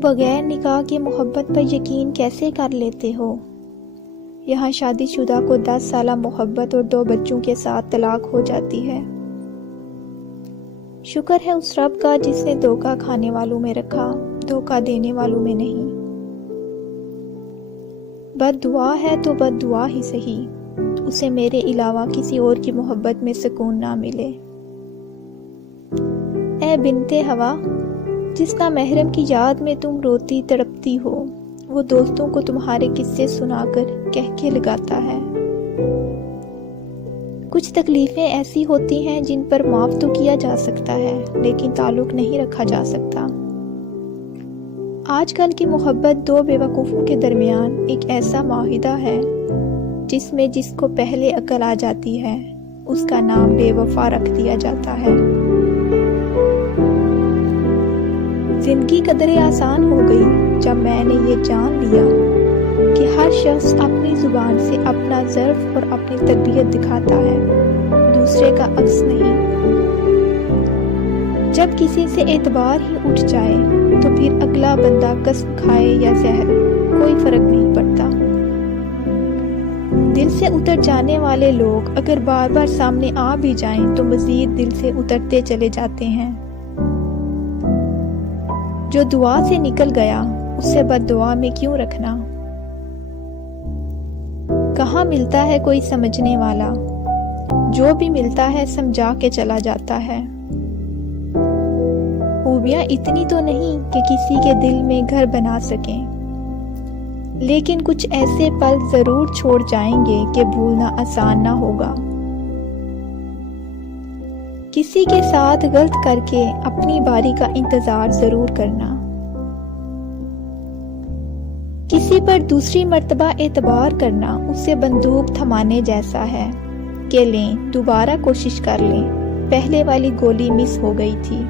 बगैर निकाह के मोहब्बत पर यकीन कैसे कर लेते हो? यहाँ शादीशुदा को 10 साल मोहब्बत और 2 बच्चों के साथ तलाक हो जाती है। शुक्र है उस रब का जिसने धोखा खाने वालों में रखा, धोखा देने वालों में नहीं। बद दुआ है तो बद दुआ ही सही, उसे मेरे अलावा किसी और की मोहब्बत में सुकून ना मिले। ऐ बिनते हवा, जिस नामहरम की याद में तुम रोती तड़पती हो, वो दोस्तों को तुम्हारे किस्से सुनाकर कह के लगाता है। कुछ तकलीफें ऐसी होती हैं जिन पर माफ तो किया जा सकता है, लेकिन ताल्लुक नहीं रखा जा सकता। आजकल की मोहब्बत 2 बेवकूफ़ों के दरमियान एक ऐसा माहिदा है जिसमें जिसको पहले अकल आ जाती है उसका नाम बेवफा रख दिया जाता है। जिंदगी कदरे आसान हो गई जब मैंने ये जान लिया कि हर शख्स अपनी जुबान से अपना ज़र्फ और अपनी तरबियत दिखाता है, दूसरे का अक्स नहीं। जब किसी से एतबार ही उठ जाए तो फिर अगला बंदा कसम खाए या जहर, कोई फर्क नहीं पड़ता। दिल से उतर जाने वाले लोग अगर बार बार सामने आ भी जाएं तो मजीद दिल से उतरते चले जाते हैं। जो दुआ से निकल गया उससे बद्दुआ में क्यों रखना। कहाँ मिलता है कोई समझने वाला, जो भी मिलता है समझा के चला जाता है। खूबियां इतनी तो नहीं कि किसी के दिल में घर बना सकें, लेकिन कुछ ऐसे पल जरूर छोड़ जाएंगे कि भूलना आसान ना होगा। किसी के साथ गलत करके अपनी बारी का इंतजार जरूर करना। किसी पर दूसरी मर्तबा एतबार करना उसे बंदूक थमाने जैसा है कि लें दोबारा कोशिश कर लें, पहले वाली गोली मिस हो गई थी।